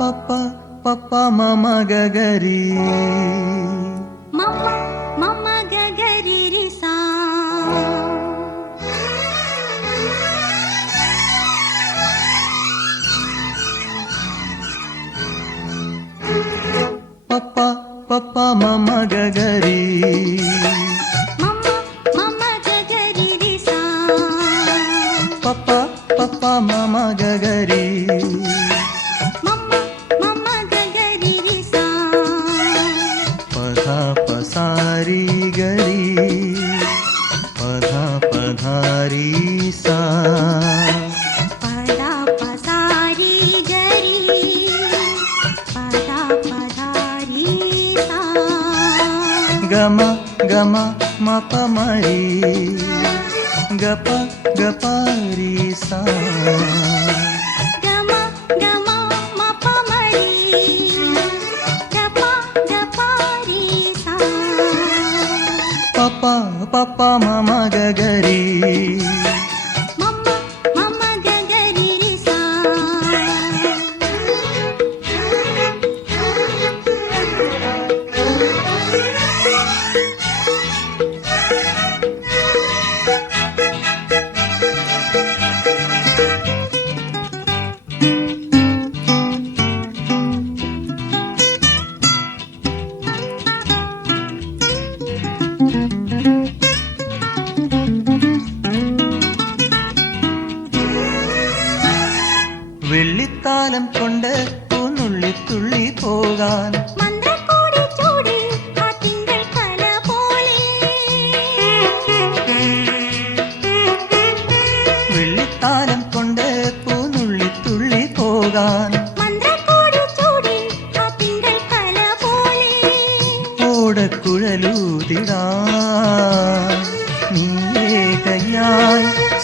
పప్ప పప్ప మమ గగరి. మమ్మ మమ్మ గగరి రిసా పప్ప పప్ప మమ గగరి. పప్ప పప్ప మమ గగరి. पधा पसारी गरी पधा पधारी सदा पसारी गली पदा पधारी गमरी गप गीस पप मम गगरी। വെള്ളിത്താലം കൊണ്ട് പൂന്നുള്ളി തുള്ളി പോകാൻ. വെള്ളിത്താലം കൊണ്ട് പൂന്നുള്ളി തുള്ളി പോകാൻ. ഓടക്കുഴലൂതിടാൻ.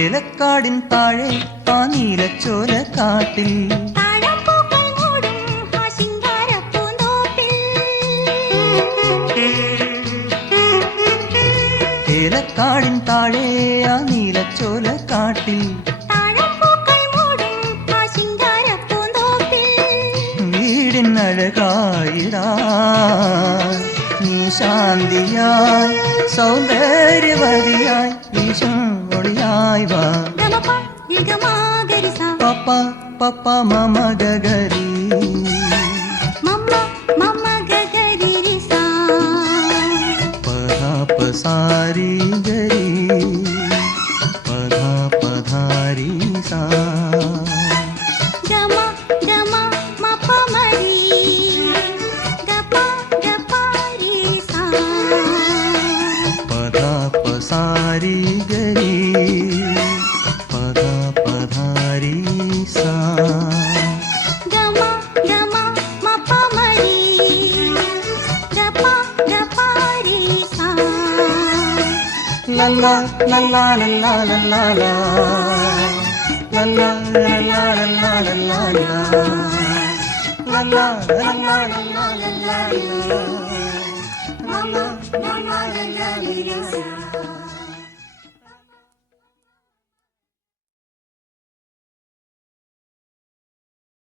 ഏലക്കാടിൻ താഴെ ആ നീലച്ചോല കാട്ടിൽ. ഏലക്കാടിൻ താഴെ ആ നീലച്ചോല കാട്ടിൽ. അഴകായിരാ നീ ശാന്തിയായി സൗന്ദര്യവതിയായി വീശും தாய்வா பாப்பா பாப்பா மாமா ககரி சாரி ലല്ല ലല്ല ലല്ല ലല്ല ലാ.